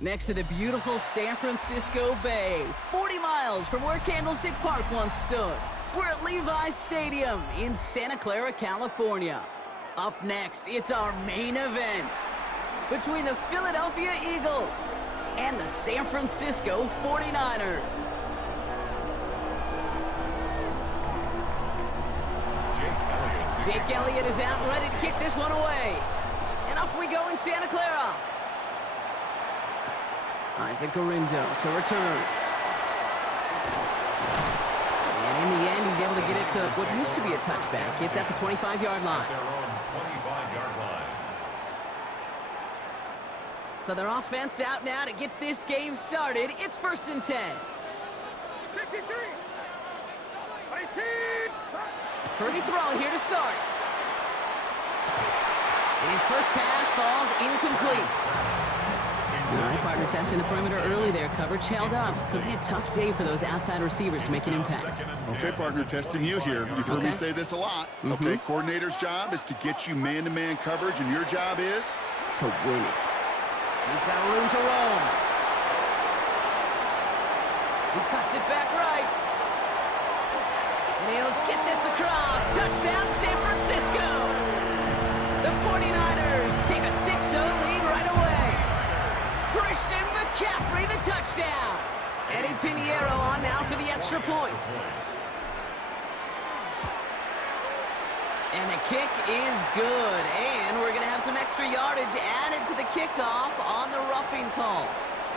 Next to the beautiful San Francisco Bay, 40 miles from where Candlestick Park once stood. We're at Levi's Stadium in Santa Clara, California. Up next, it's our main event between the Philadelphia Eagles and the San Francisco 49ers. Jake Elliott is out and ready to kick this one away. And off we go in Santa Clara. Isaac Gurindo to return. And in the end, he's able to get it to what used to be a touchback. It's at the 25-yard line. So their offense out now to get this game started. It's 1st and 10. 53. 18. Purdy throwing here to start. And his first pass falls incomplete. All right, partner testing the perimeter early there. Coverage held up. Could be a tough day for those outside receivers to make an impact. Okay, partner, testing you here. You've heard me say this a lot. Okay, coordinator's job is to get you man-to-man coverage, and your job is? To win it. He's got room to roam. He cuts it back right. And he'll get this across. Touchdown, San Francisco. The 49ers take a 6-0 lead right away. Christian McCaffrey the touchdown. Eddie Pinheiro on now for the extra point. And the kick is good. And we're going to have some extra yardage added to the kickoff on the roughing call.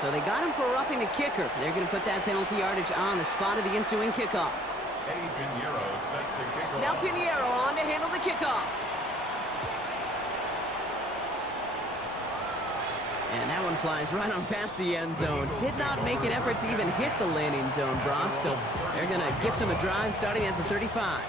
So they got him for roughing the kicker. They're going to put that penalty yardage on the spot of the ensuing kickoff. Eddie Pinheiro set to kick off. Now Pinheiro on to handle the kickoff. And that one flies right on past the end zone. Did not make an effort to even hit the landing zone, Brock. So they're going to gift him a drive starting at the 35.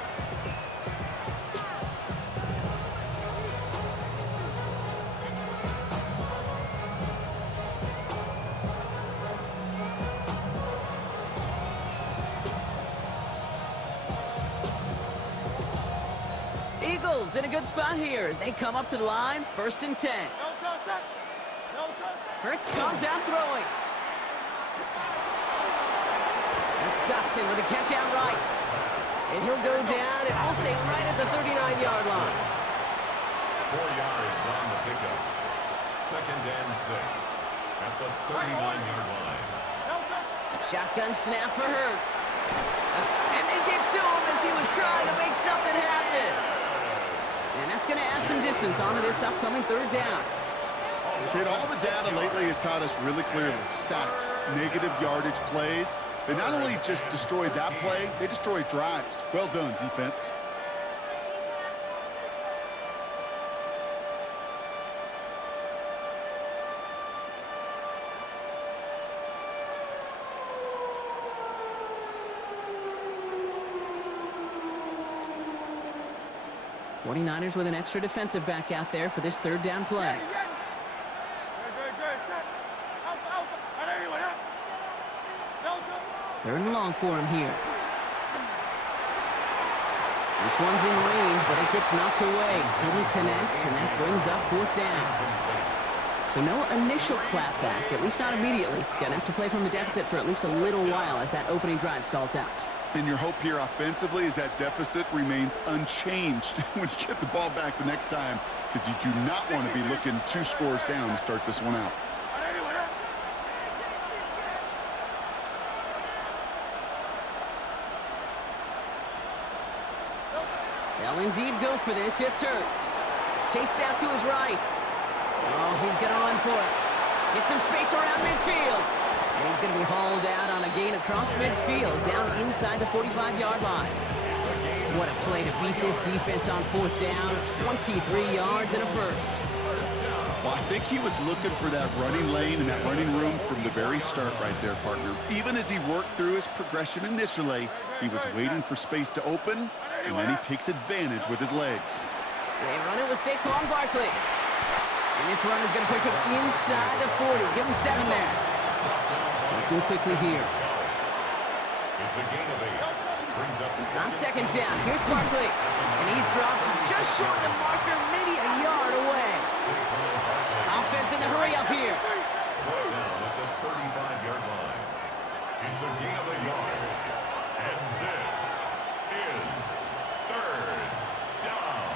Eagles in a good spot here as they come up to the line. 1st and 10. Hurts comes out throwing. That's Dotson with a catch out right. And he'll go down, and we'll say right at the 39-yard line. 4 yards on the pickup. 2nd and 6 at the 39-yard line. Shotgun snap for Hurts. And they get to him as he was trying to make something happen. And that's going to add some distance onto this upcoming 3rd down. Kid, all the data lately has taught us really clearly. Sacks, negative yardage plays. They not only just destroyed that play, they destroyed drives. Well done, defense. '49ers with an extra defensive back out there for this 3rd down play. 3rd and long for him here. This one's in range, but it gets knocked away. Couldn't connect, and that brings up 4th down. So no initial clapback, at least not immediately. Gonna have to play from a deficit for at least a little while as that opening drive stalls out. And your hope here offensively is that deficit remains unchanged when you get the ball back the next time, because you do not want to be looking 2 scores down to start this one out. They'll indeed go for this. It's Hurts. Chased out to his right. Oh, he's going to run for it. Get some space around midfield. And he's going to be hauled out on a gain across midfield, down inside the 45-yard line. What a play to beat this defense on 4th down. 23 yards and a first. Well, I think he was looking for that running lane and that running room from the very start right there, partner. Even as he worked through his progression initially, he was waiting for space to open, and then he takes advantage with his legs. They run it with Saquon Barkley. And this run is going to push him inside the 40. Give him 7 there. Working quickly here. It's a gain of 8. Brings up On 2nd down, here's Barkley. And he's dropped just short of the marker, maybe a yard away. Offense in the hurry up here. 35-yard line. It's a gain of a yard. And this is third down.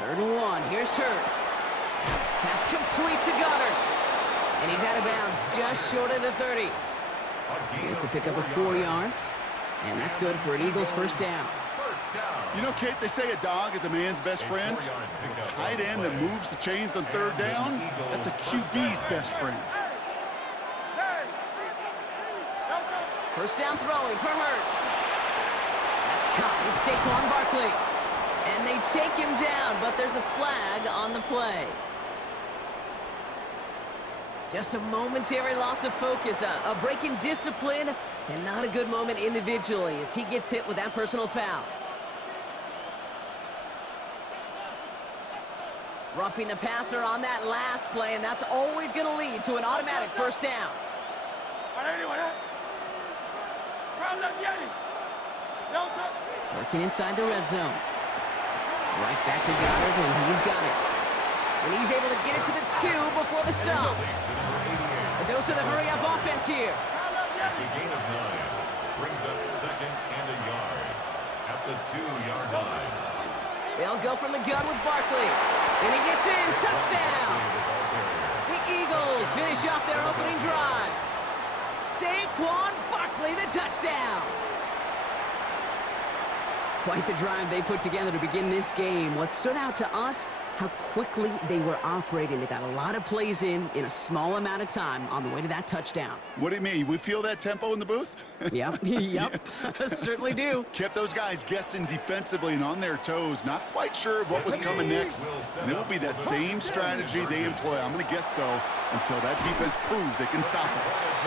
3rd and 1. Here's Hurts. Pass complete to Goddard. And he's out of bounds just short of the 30. It's a pickup of 4 yards. And that's good for an Eagles first down. You know, Kate, they say a dog is a man's best friend. A tight end that moves the chains on 3rd down, that's a QB's best friend. First down throwing from Hurts. That's caught. It's Saquon Barkley. And they take him down, but there's a flag on the play. Just a momentary loss of focus, a break in discipline, and not a good moment individually as he gets hit with that personal foul. Roughing the passer on that last play, and that's always going to lead to an automatic first down. Working inside the red zone. Right back to Goddard, and he's got it. And he's able to get it to the 2 before the stop. A dose of the hurry-up offense here. It's a gain of 9. Brings up 2nd and a yard at the 2-yard line. They'll go from the gun with Barkley. And he gets in. Touchdown! The Eagles finish off their opening drive. Saquon Barkley, the touchdown. Quite the drive they put together to begin this game. What stood out to us, how quickly they were operating. They got a lot of plays in a small amount of time on the way to that touchdown. What do you mean? We feel that tempo in the booth? Yep, certainly do. Kept those guys guessing defensively and on their toes, not quite sure of what was coming next. And it will be that same strategy they employ, I'm going to guess so, until that defense proves they can stop it.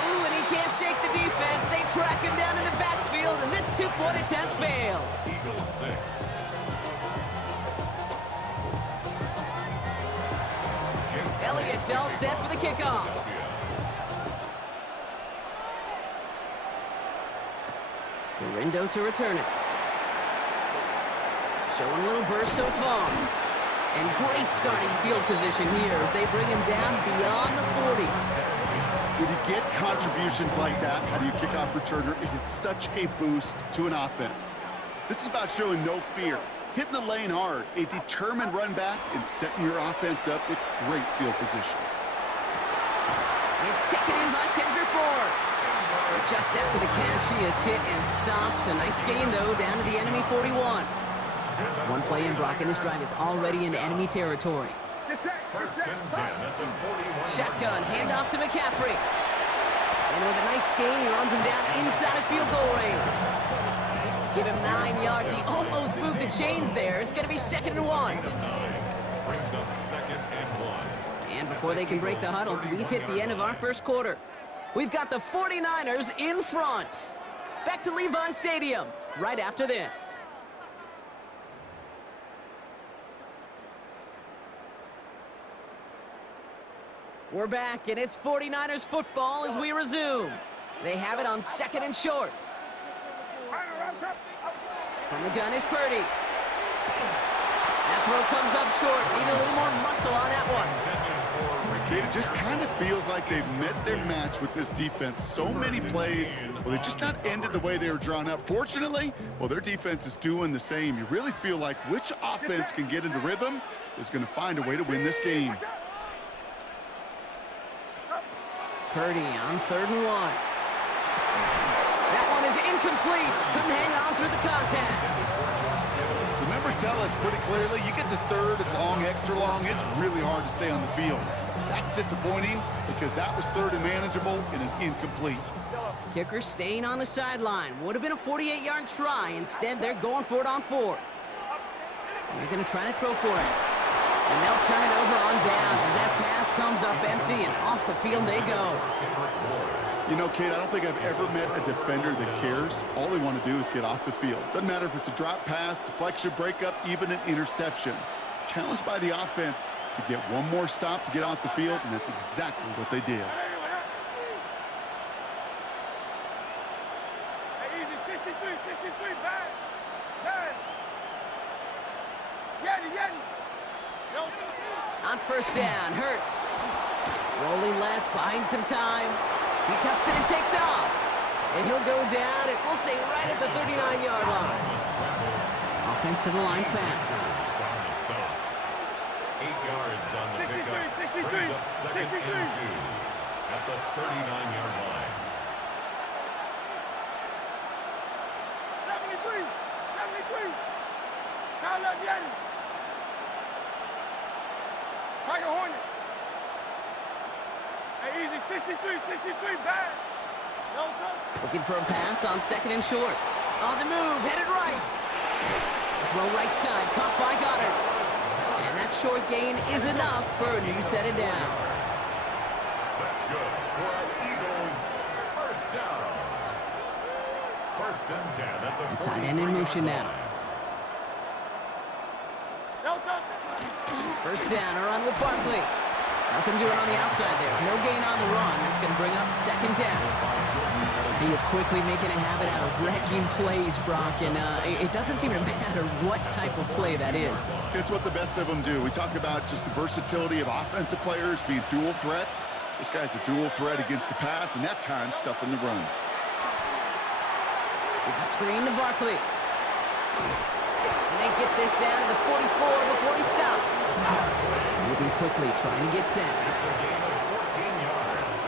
Ooh, and he can't shake the defense. They track him down in the backfield, and this 2-point attempt fails. Eagles 6. Elliott's all set for the kickoff. Garindo to return it. Showing a little burst so far. And great starting field position here as they bring him down beyond the 40. When you get contributions like that out of your kickoff returner, it is such a boost to an offense. This is about showing no fear, hitting the lane hard, a determined run back, and setting your offense up with great field position. It's taken in by Kendrick Bourne. Just after the catch, he is hit and stopped. A nice gain, though, down to the enemy 41. One play in, Brock, and this drive is already in enemy territory. First and 10 at the 41. Shotgun, handoff to McCaffrey. And with a nice gain, he runs him down inside of field goal range. Give him 9 yards. He almost moved the chains there. It's going to be 2nd and 1. Brings up 2nd and 1. And before they can break the huddle, we've hit the end of our first quarter. We've got the 49ers in front. Back to Levi's Stadium right after this. We're back, and it's 49ers football as we resume. They have it on 2nd and short. From the gun is Purdy. That throw comes up short. Need a little more muscle on that one. Kate, it just kind of feels like they've met their match with this defense. So many plays, well, they just not ended the way they were drawn up. Fortunately, well, their defense is doing the same. You really feel like which offense can get into rhythm is going to find a way to win this game. Purdy on 3rd and 1. That one is incomplete. Couldn't hang on through the contact. The members tell us pretty clearly, you get to 3rd and long, extra long, it's really hard to stay on the field. That's disappointing because that was 3rd and manageable and an incomplete. Kicker staying on the sideline. Would have been a 48-yard try. Instead, they're going for it on 4th. They're going to try to throw for it. And they'll turn it over on downs as that pass comes up empty, and off the field they go. You know, Kate, I don't think I've ever met a defender that cares. All they want to do is get off the field. Doesn't matter if it's a drop pass, deflection, breakup, even an interception. Challenged by the offense to get one more stop to get off the field, and that's exactly what they did. On 1st down, Hurts. Rolling left, buying some time. He tucks it and takes off. And he'll go down, and we'll say right at the 39-yard line. Offense to the line fast. 8 yards on the pickup. Brings up second and 2 at the 39-yard line. 73. Now left Yanni. Tiger Hornet. Hey, easy. 63, bad. No touch. Looking for a pass on second and short. On the move, headed right. Throw right side, caught by Goddard. And that short gain is enough for a new set of downs. That's good for our Eagles. First down. First and 10 at the And tight end in motion now. No touch. First down, a run with Barkley. Nothing doing on the outside there. No gain on the run. That's going to bring up second down. He is quickly making a habit out of wrecking plays, Brock, and it doesn't seem to matter what type of play that is. It's what the best of them do. We talk about just the versatility of offensive players being dual threats. This guy's a dual threat against the pass, and that time stuffing the run. It's a screen to Barkley. And they get this down to the 44 before he stopped. Moving quickly, trying to get set. It's a gain of 14 yards.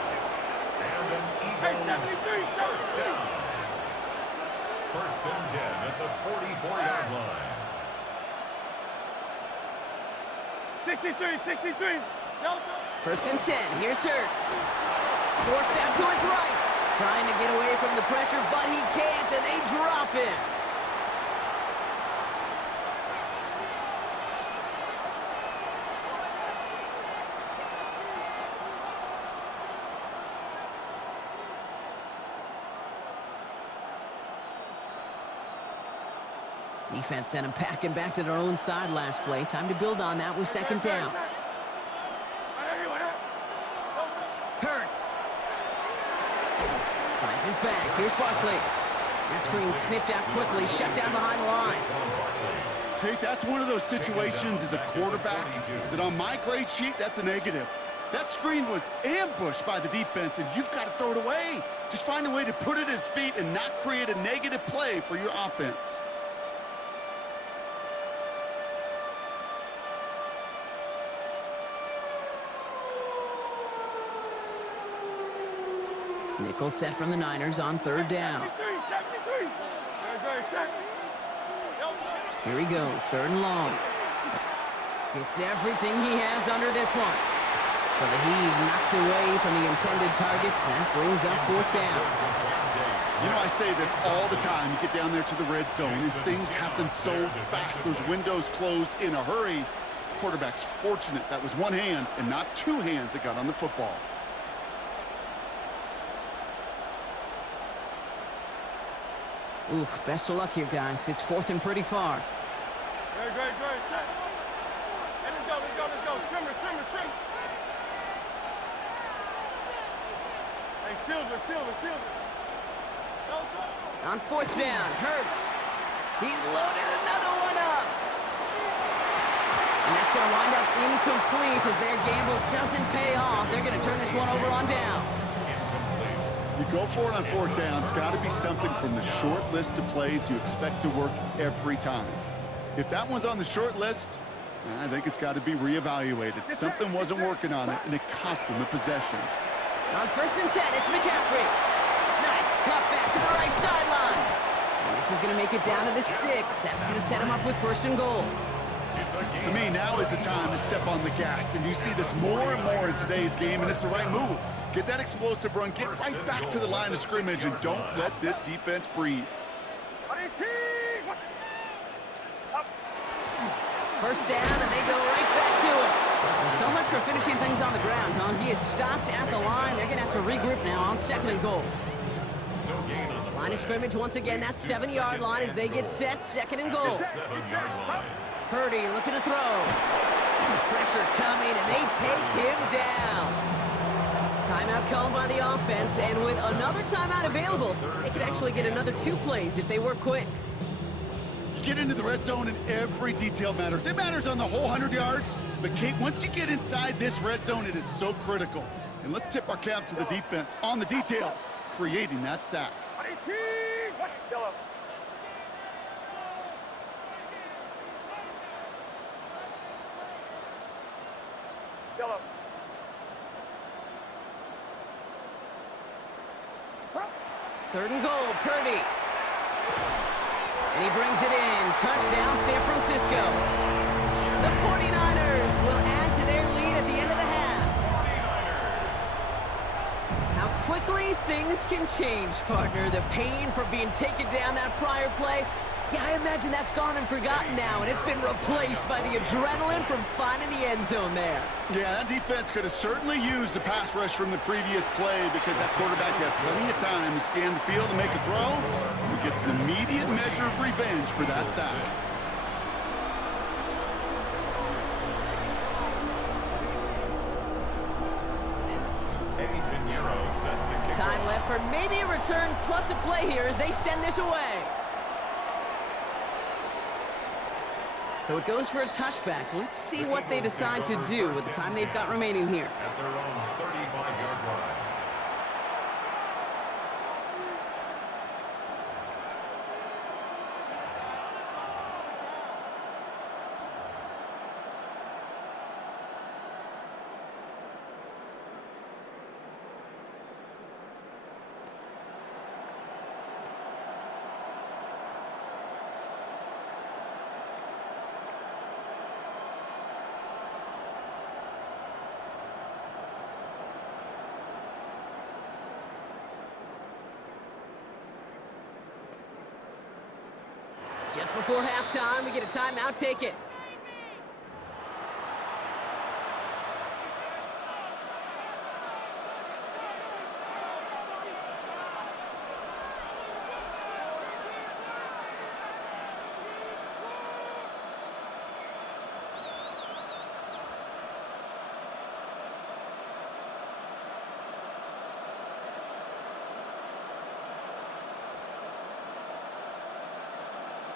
And an Eagles first down. First and 10 at the 44-yard line. 63. No touch. First and 10, here's Hurts. Forced out to his right. Trying to get away from the pressure, but he can't, and they drop him. Defense sent him packing back to their own side last play. Time to build on that with second down. Hurts. Finds his back. Here's Barkley. That screen sniffed out quickly, shut down behind the line. Kate, that's one of those situations as a quarterback that on my grade sheet, that's a negative. That screen was ambushed by the defense, and you've got to throw it away. Just find a way to put it at his feet and not create a negative play for your offense. Nickel set from the Niners on third down. 73. Here he goes, third and long. Gets everything he has under this one. So the heave knocked away from the intended targets. That brings up fourth down. You know, I say this all the time. You get down there to the red zone, and things happen so fast. Those windows close in a hurry. The quarterback's fortunate that was one hand and not two hands that got on the football. Oof, best of luck here, guys. It's fourth and pretty far. Great. Set. Hey, let's go. Trimmer. Hey, Silver. No touch. On fourth down, Hurts. He's loaded another one up. And that's going to wind up incomplete as their gamble doesn't pay off. They're going to turn this one over on downs. You go for it on fourth down. It's got to be something from the short list of plays you expect to work every time. If that one's on the short list, I think it's got to be reevaluated. Something wasn't working on it, and it cost them a possession. On first and 10, it's McCaffrey. Nice cut back to the right sideline. And this is going to make it down to the 6. That's going to set him up with first and goal. To me, now is the time to step on the gas, and you see this more and more in today's game, and it's the right move. Get that explosive run, get right back to the line of scrimmage, and don't let this defense breathe. First down, and they go right back to it. So much for finishing things on the ground, huh? He is stopped at the line. They're going to have to regroup now on second and goal. Line of scrimmage once again, that 7-yard line as they get set, second and goal. Purdy looking to throw. Pressure coming, and they take him down. Timeout called by the offense, and with another timeout available, they could actually get another 2 plays if they work quick. get into the red zone and every detail matters. It matters on the whole 100 yards. But, Kate, once you get inside this red zone, it is so critical. And let's tip our cap to the defense on the details, creating that sack. Yellow. Third and goal, Purdy. And he brings it in. Touchdown, San Francisco. The 49ers will add to their lead at the end of the half. How quickly things can change, partner. The pain for being taken down that prior play, yeah, I imagine that's gone and forgotten now, and it's been replaced by the adrenaline from finding the end zone there. Yeah, that defense could have certainly used the pass rush from the previous play because that quarterback had plenty of time to scan the field and make a throw. He gets an immediate measure of revenge for that sack. Time left for maybe a return plus a play here as they send this away. So it goes for a touchback. Let's see what they decide to do with the time they've got remaining here. At their own 35-yard line. Just before halftime, we get a timeout. Take it.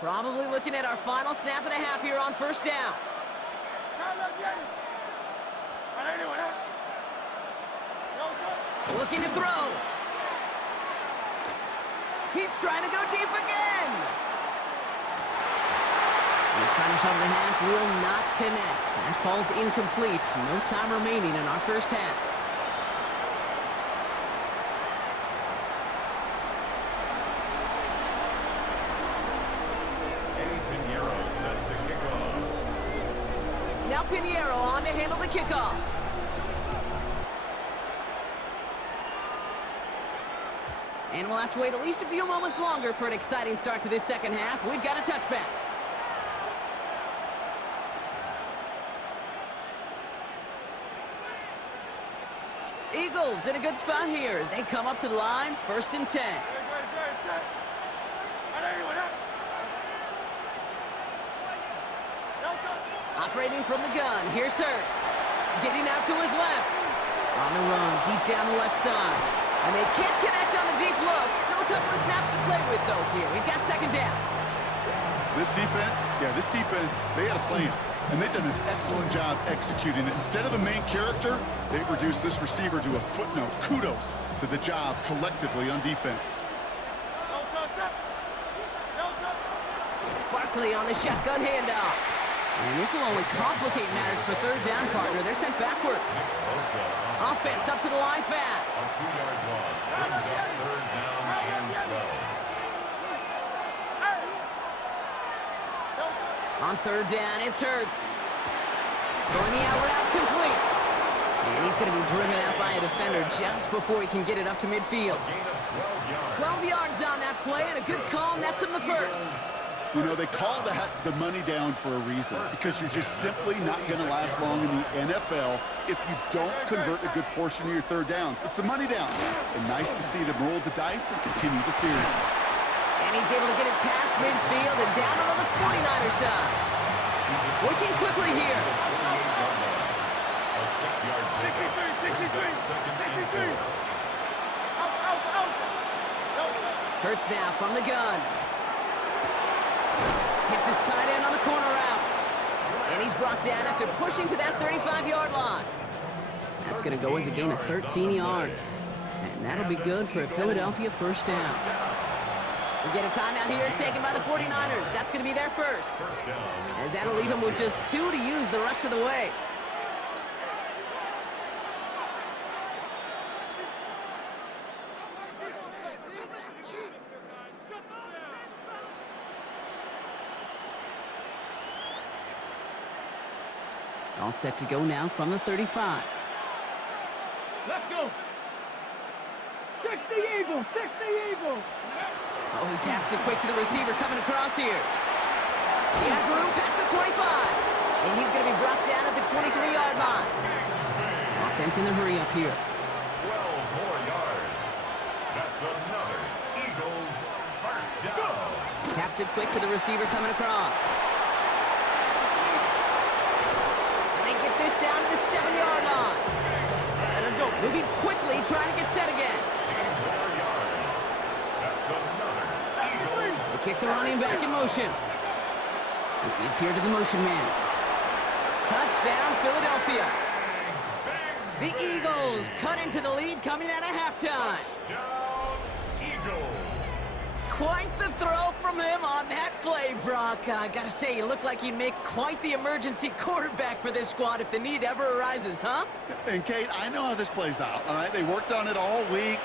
Probably looking at our final snap of the half here on first down. Looking to throw. He's trying to go deep again. His final shot of the half will not connect. That falls incomplete. No time remaining in our first half. Now Pinheiro on to handle the kickoff. And we'll have to wait at least a few moments longer for an exciting start to this second half. We've got a touchback. Eagles in a good spot here as they come up to the line, 1st and 10. Operating from the gun, here's Hurts. Getting out to his left. On the run, deep down the left side. And they can't connect on the deep look. Still a couple of snaps to play with, though, here. We've got second down. This defense, they had a plan. And they've done an excellent job executing it. Instead of a main character, they've reduced this receiver to a footnote. Kudos to the job collectively on defense. Barkley on the shotgun handoff. And this will only complicate matters for third down, partner. They're sent backwards. Offense up to the line fast. A 2-yard loss brings up third down and 12. On third down, it's Hurts. Going the out route complete. And he's going to be driven out by a defender just before he can get it up to midfield. Gain of 12 12 yards. yards on that play, and a good call nets him the first. You know, they call that the money down for a reason because you're just simply not going to last long in the NFL if you don't convert a good portion of your third downs. It's the money down. And nice to see them roll the dice and continue the series. And he's able to get it past midfield and down on the 49er side. Working quickly here. A 6-yard pickup brings up second and 4. Hurts now from the gun. Hits his tight end on the corner route. And he's brought down after pushing to that 35-yard line. That's going to go as a gain of 13 yards. And that'll be good for a Philadelphia first down. We get a timeout here taken by the 49ers. That's going to be their first. As that'll leave them with just 2 to use the rest of the way. All set to go now from the 35. Let's go. 60 Eagles, 60 Eagles. Oh, he taps it quick to the receiver coming across here. He has room past the 25. And he's going to be brought down at the 23-yard line. Offense in the hurry up here. 12 more yards. That's another Eagles first down. Taps it quick to the receiver coming across. And they get this down to the 7-yard line. Let's go. Moving quickly, trying to get set again. 16 more yards. That's another Eagles. They kick the running back in motion. They give here to the motion man. Touchdown, Philadelphia. The Eagles cut into the lead coming out of halftime. Down Eagles. Quite the throw from him on that play, Brock. I gotta say, you look like you'd make quite the emergency quarterback for this squad if the need ever arises, huh? And Kate, I know how this plays out, all right? They worked on it all week.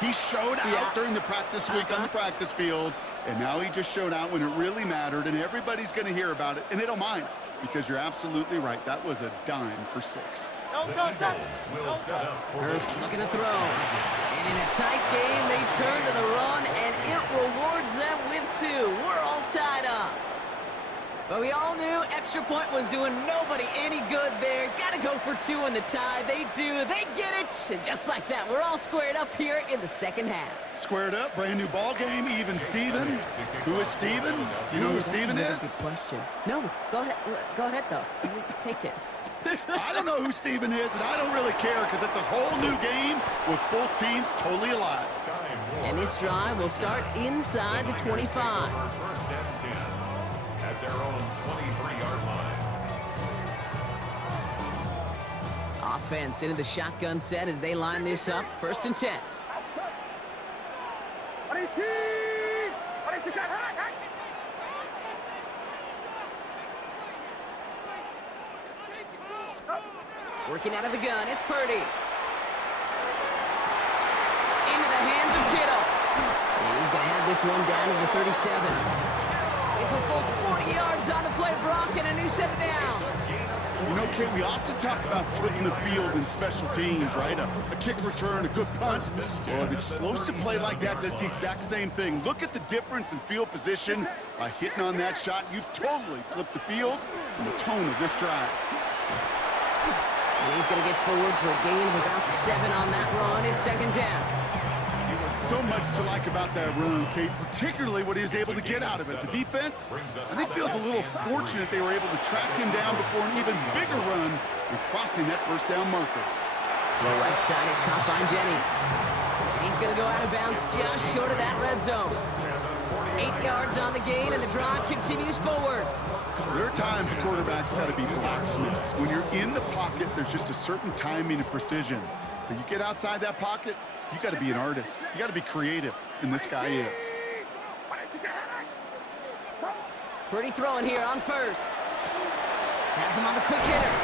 He showed out during the practice week on the practice field, and now he just showed out when it really mattered, and everybody's going to hear about it, and they don't mind, because you're absolutely right. That was a dime for 6. The Eagles will set up for Hurts looking to throw. And in a tight game, they turn to the run, and it rewards them with 2. We're all tied up. But we all knew extra point was doing nobody any good there. Got to go for 2 in the tie. They do. They get it. And just like that, we're all squared up here in the second half. Squared up, brand new ball game, even Steven. Who is Steven? Do you know who Steven is? That's a very good question. No, go ahead. Go ahead, though. Take it. I don't know who Steven is, and I don't really care because it's a whole new game with both teams totally alive. And this drive will start inside the 25. first and 10 at their own 23-yard line. Offense into the shotgun set as they line this up. First and 10. Working out of the gun, it's Purdy. Into the hands of Kittle. And he's going to have this one down to the 37. It's a full 40 yards on the play, Brock, and a new set of downs. You know, Kate, we often talk about flipping the field in special teams, right? A kick return, a good punt. Well, an explosive play like that does the exact same thing. Look at the difference in field position. By hitting on that shot, you've totally flipped the field and the tone of this drive. And he's going to get forward for a gain of about 7 on that run. It's second down. So much to like about that run, Kate, particularly what he was able to get out of it. The defense, I think, feels a little fortunate they were able to track him down before an even bigger run and crossing that first down marker. The right side is caught by Jennings. And he's going to go out of bounds just short of that red zone. 8 yards on the gain, and the drive continues forward. There are times a quarterback's got to be blacksmiths. When you're in the pocket, there's just a certain timing and precision. But you get outside that pocket, you got to be an artist. You got to be creative, and this guy is. Purdy throwing here on first. Has him on the quick hitter.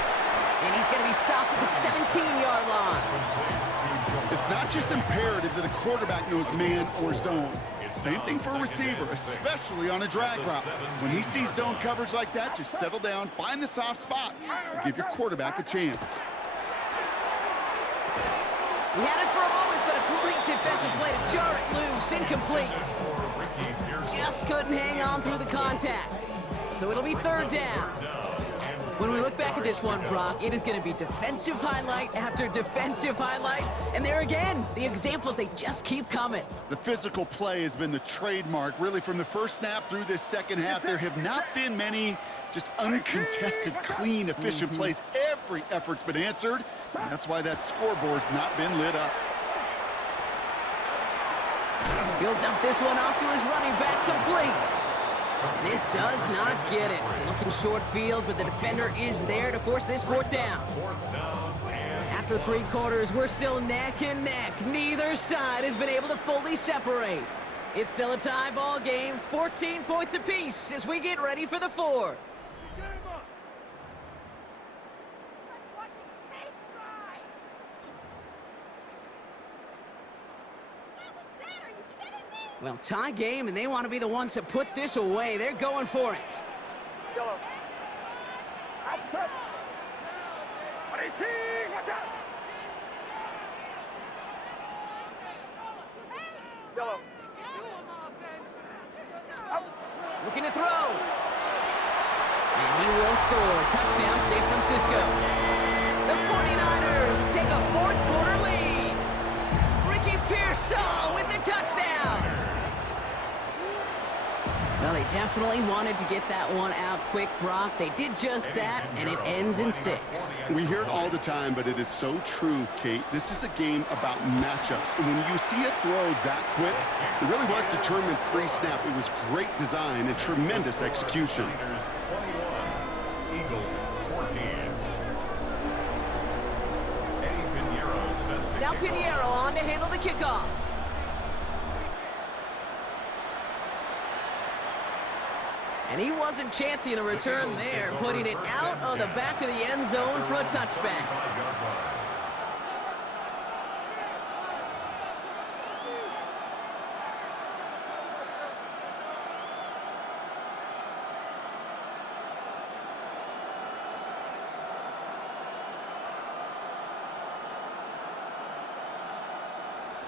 And he's going to be stopped at the 17-yard line. It's not just imperative that a quarterback knows man or zone. Same thing for a receiver, especially on a drag route. When he sees zone coverage like that, just settle down, find the soft spot, and give your quarterback a chance. We had it for a moment, but a great defensive play to jar it loose, incomplete. Just couldn't hang on through the contact. So it'll be third down. When we look back at this one, Brock, it is going to be defensive highlight after defensive highlight. And there again, the examples, they just keep coming. The physical play has been the trademark, really, from the first snap through this second half. There have not been many just uncontested, clean, efficient plays. Every effort's been answered, and that's why that scoreboard's not been lit up. He'll dump this one off to his running back, complete. And this does not get it. Looking short field, but the defender is there to force this fourth down. After 3 quarters, we're still neck and neck. Neither side has been able to fully separate. It's still a tie ball game, 14 points apiece as we get ready for the fourth. Well, tie game, and they want to be the ones to put this away. They're going for it. Yellow. Outside. 18, watch out. Yellow. Looking to throw. And he will score. Touchdown, San Francisco. The 49ers take a fourth-quarter lead. Ricky Pearsall with the touchdown. Well, they definitely wanted to get that one out quick, Brock. They did just that, and it ends in 6. We hear it all the time, but it is so true, Kate. This is a game about matchups. And when you see a throw that quick, it really was determined pre-snap. It was great design and tremendous execution. Eagles 14. Eddie Pinheiro set to Now kick off. Pinheiro on to handle the kickoff. And he wasn't chancing a return there, putting it out of the back of the end zone for a touchback.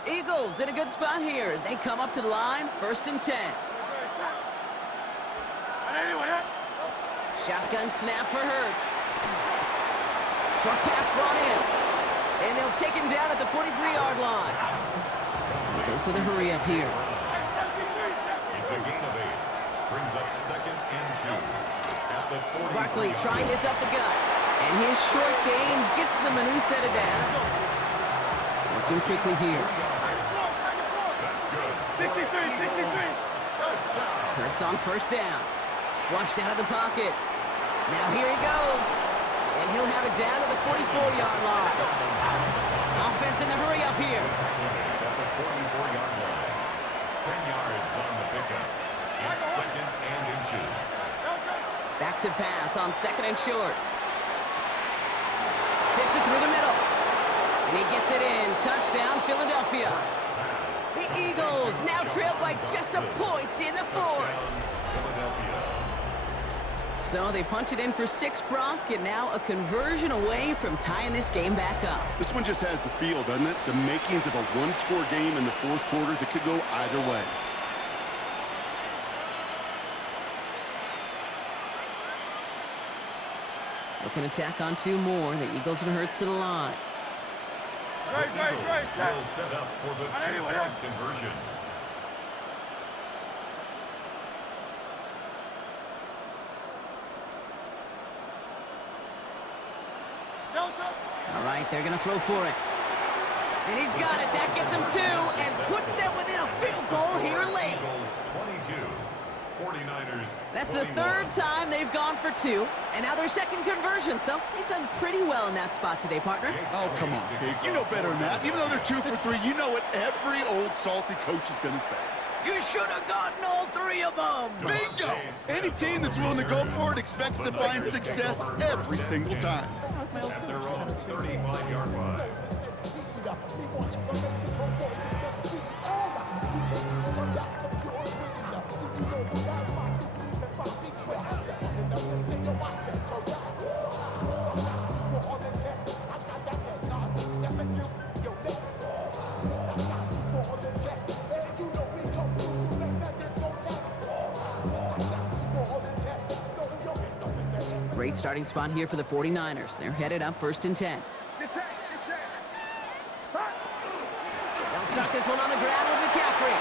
Eagles in a good spot here as they come up to the line, 1st and 10. Shotgun snap for Hurts. Short pass brought in. And they'll take him down at the 43-yard line. Goes to the hurry up here. It's a gain of 8. Brings up 2nd and 2. At the 40. Barkley trying this up the gut. And his short gain gets them a new set of downs. Working quickly here. That's good. 63. Hurts on 1st down. Flushed out of the pocket. Now here he goes. And he'll have it down to the 44-yard line. Offense in the hurry up here. At the 44-yard line. 10 yards on the pickup. It's 2nd and inches. Back to pass on 2nd and short. Fits it through the middle. And he gets it in. Touchdown, Philadelphia. The Eagles now trail by just a point in the 4th. Philadelphia. So they punch it in for 6, Brock, and now a conversion away from tying this game back up. This one just has the feel, doesn't it? The makings of a one-score game in the 4th quarter that could go either way. Looking to tack on 2 more. The Eagles and Hurts to the line. The Eagles will set up for the 2-point conversion. All right, they're going to throw for it. And he's got it. That gets him 2 and puts them within a field goal here late. Eagles 22. 49ers. That's the 21. 3rd time they've gone for 2, and now their 2nd conversion, so they've done pretty well in that spot today, partner. Oh, come on, Kate. You know better than that. Even though they're 2 for 3, you know what every old salty coach is going to say. You should have gotten all 3 of them. Bingo! Any team that's willing to go for it expects to find success every single time. At their own 35-yard line. Great starting spot here for the 49ers. They're headed up 1st and 10. They'll start this one on the ground with McCaffrey.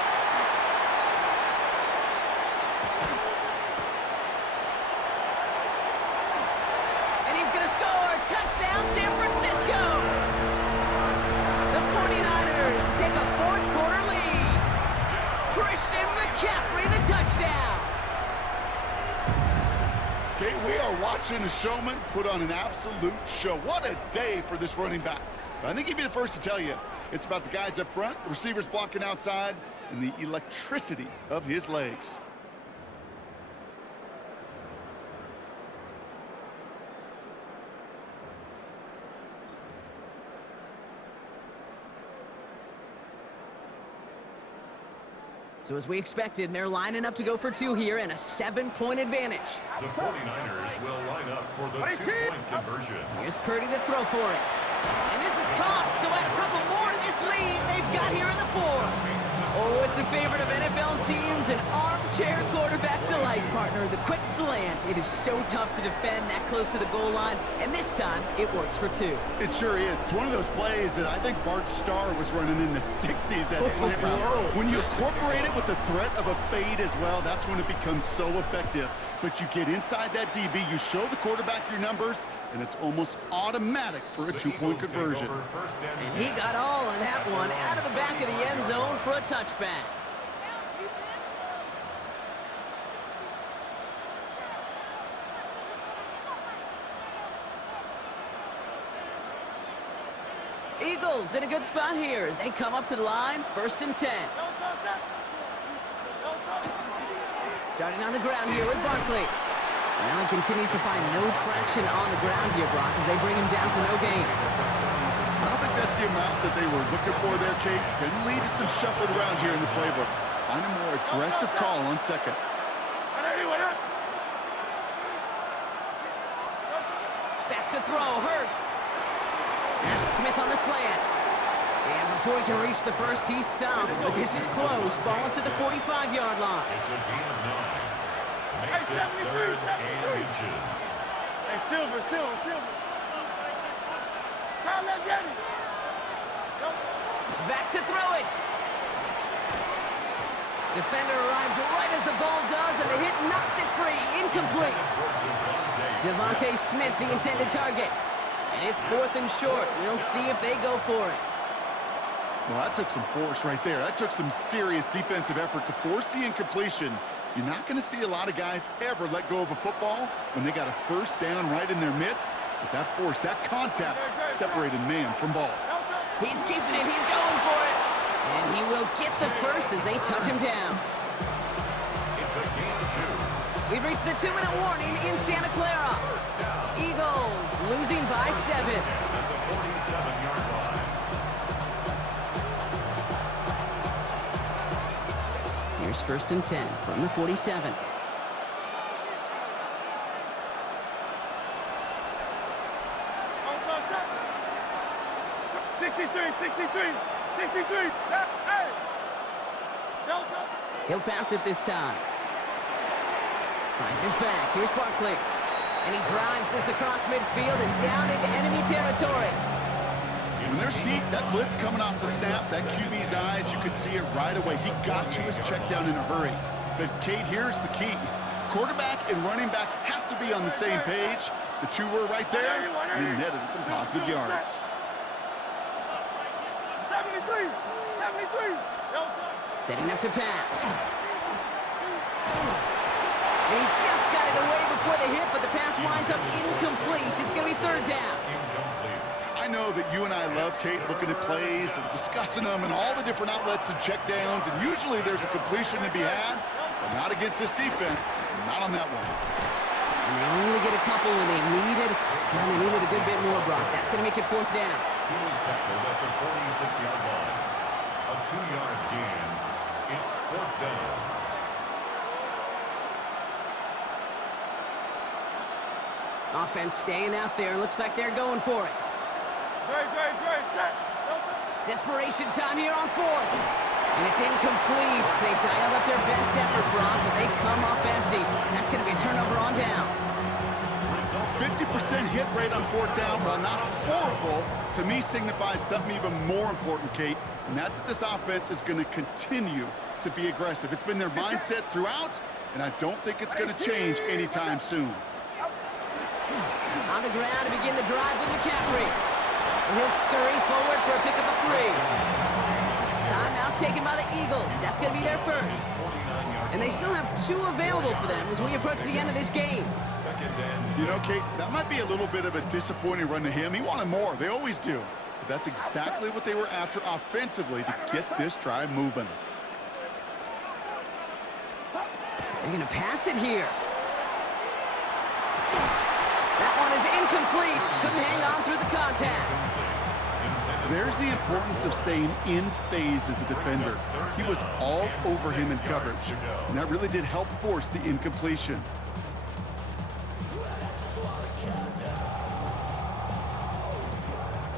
And he's going to score. Touchdown, San Francisco. The 49ers take a 4th quarter lead. Christian McCaffrey, the touchdown. watching a showman put on an absolute show. What a day for this running back. But I think he'd be the first to tell you it's about the guys up front, the receivers blocking outside, and the electricity of his legs. So as we expected, they're lining up to go for 2 here and a 7-point advantage. The 49ers will line up for the 2-point conversion. Here's Purdy to throw for it. And this is caught, so add a couple more to this lead they've got here in the 4. Oh, it's a favorite of NFL teams and armchair quarterbacks alike, partner. The quick slant. It is so tough to defend that close to the goal line, and this time it works for 2. It sure is. It's one of those plays that I think Bart Starr was running in the 60s, that slant route. When you incorporate it with the threat of a fade as well, that's when it becomes so effective. But you get inside that DB, you show the quarterback your numbers, and it's almost automatic for a 2-point conversion. And he got all of that one out of the back of the end zone for a touchback. Eagles in a good spot here as they come up to the line, 1st and 10. Starting on the ground here with Barkley. Now he continues to find no traction on the ground here, Brock, as they bring him down for no gain. I don't think that's the amount that they were looking for there, Kate. Can lead to some shuffling around here in the playbook. Find a more aggressive call on 2nd. Back to throw, Hurts. That's Smith on the slant. And before he can reach the 1st, he's stopped. But this is close. Ball up to the 45-yard line. It's a gain of 9. Makes it 3rd and inches. Hey, Silver. Come, let's get it. Back to throw it. Defender arrives right as the ball does, and the hit knocks it free. Incomplete. Devontae Smith, the intended target. And it's 4th and short. We'll see if they go for it. Well, that took some force right there. That took some serious defensive effort to force the incompletion. You're not going to see a lot of guys ever let go of a football when they got a 1st down right in their midst. But that force, that contact, separated man from ball. He's keeping it. He's going for it. And he will get the 1st as they touch him down. It's a gain of 2. We've reached the 2-minute warning in Santa Clara. Eagles losing by 7. At the 47-yard line. Here's 1st and 10 from the 47. Hey! Delta! He'll pass it this time. Finds his back. Here's Barkley. And he drives this across midfield and down into enemy territory. When there's heat, that blitz coming off the snap, that QB's eyes, you could see it right away. He got to his check down in a hurry. But, Kate, here's the key. Quarterback and running back have to be on the same page. The 2 were right there, and he netted some positive yards. 73! Setting up to pass. And he just got it away before the hit, but the pass winds up incomplete. It's going to be 3rd down. I know that you and I love, Kate, looking at plays and discussing them and all the different outlets and checkdowns, and usually there's a completion to be had, but not against this defense. Not on that one. And they only get a couple when they needed a good bit more, Brock. That's going to make it 4th down. He was tackled at the 46-yard line. A 2-yard gain. It's 4th down. Offense staying out there. Looks like they're going for it. Great. Set. Desperation time here on 4th. And it's incomplete. They dialed up their best effort, Brock, but they come up empty. That's going to be a turnover on downs. 50% hit rate on 4th down, while not horrible, to me signifies something even more important, Kate, and that's that this offense is going to continue to be aggressive. It's been their mindset throughout, and I don't think it's going to change anytime soon. On the ground to begin the drive with McCaffrey. And he'll scurry forward for a pickup of 3. Timeout taken by the Eagles. That's going to be their first. And they still have 2 available for them as we approach the end of this game. You know, Kate, that might be a little bit of a disappointing run to him. He wanted more. They always do. But that's exactly what they were after offensively to get this drive moving. They're going to pass it here. That one is incomplete. Couldn't hang on through the contact. There's the importance of staying in phase as a defender. He was all over him in coverage, and that really did help force the incompletion.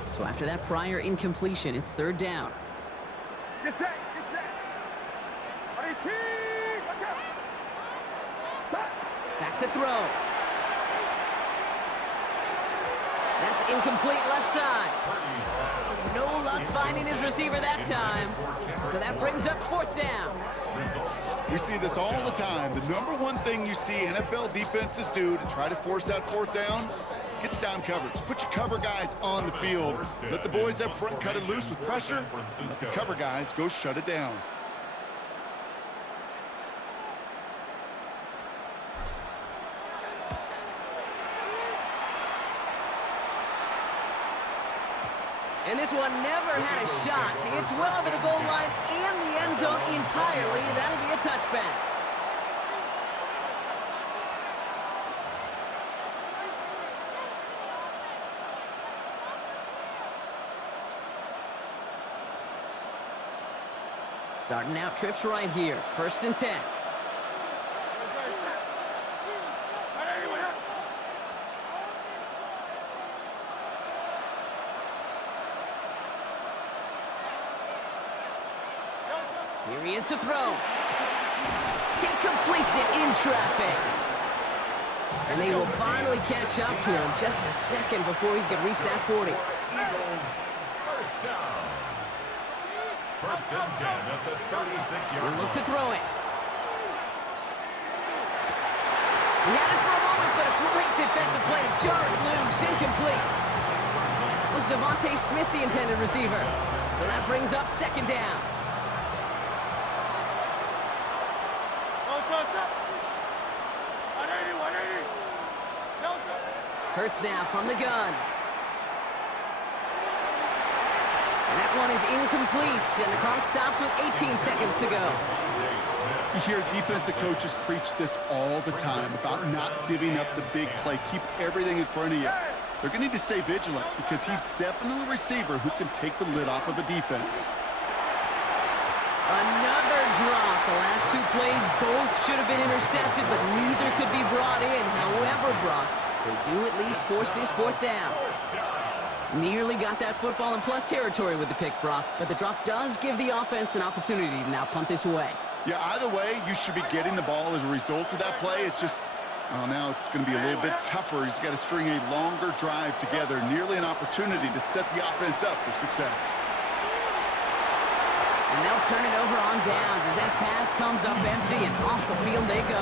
So after that prior incompletion, it's 3rd down. Get set, get set. Ready, team, watch out. Back to throw. That's incomplete left side. No luck finding his receiver that time. So that brings up 4th down. We see this all the time. The number one thing you see NFL defenses do to try to force that 4th down, gets down coverage. Put your cover guys on the field. Let the boys up front cut it loose with pressure. And let the cover guys go shut it down. And this one never had a shot. It's well over the goal line and the end zone entirely. That'll be a touchback. Starting out trips right here. 1st and 10. Here he is to throw. He completes it in traffic. And they will finally catch up to him just a second before he could reach that 40. Eagles, first down. 1st and 10 at the 36-yard line. Look to throw it. He had it for a moment, but a great defensive play to jar it loose. Incomplete. Was Devontae Smith the intended receiver? So that brings up 2nd down. Hurts now from the gun. And that one is incomplete, and the clock stops with 18 seconds to go. You hear defensive coaches preach this all the time about not giving up the big play. Keep everything in front of you. They're going to need to stay vigilant because he's definitely a receiver who can take the lid off of a defense. Another drop. The last 2 plays both should have been intercepted, but neither could be brought in. However, Brock, they do at least force this 4th down. Nearly got that football in plus territory with the pick, Brock, but the drop does give the offense an opportunity to now punt this away. Yeah, either way, you should be getting the ball as a result of that play. It's just, oh, now it's going to be a little bit tougher. He's got to string a longer drive together. Nearly an opportunity to set the offense up for success. And they'll turn it over on downs as that pass comes up empty, and off the field they go.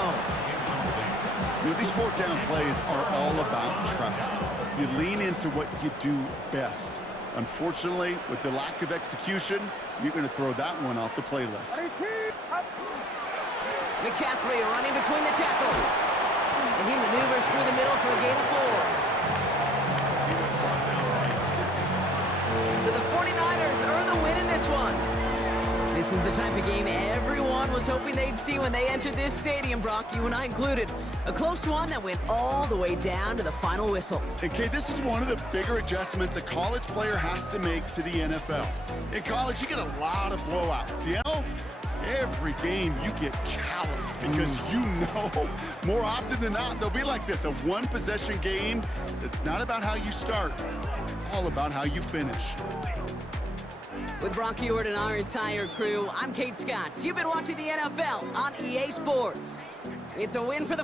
You know, these 4th down plays are all about trust. You lean into what you do best. Unfortunately, with the lack of execution, you're going to throw that one off the playlist. McCaffrey running between the tackles. And he maneuvers through the middle for a gain of 4. So the 49ers earn the win in this one. This is the type of game everyone was hoping they'd see when they entered this stadium, Brock, you and I included. A close one that went all the way down to the final whistle. And Kate, this is one of the bigger adjustments a college player has to make to the NFL. In college, you get a lot of blowouts, you know? Every game you get calloused because you know more often than not they'll be like this, a one-possession game. It's not about how you start. It's all about how you finish. With Brock Huard and our entire crew, I'm Kate Scott. You've been watching the NFL on EA Sports. It's a win for the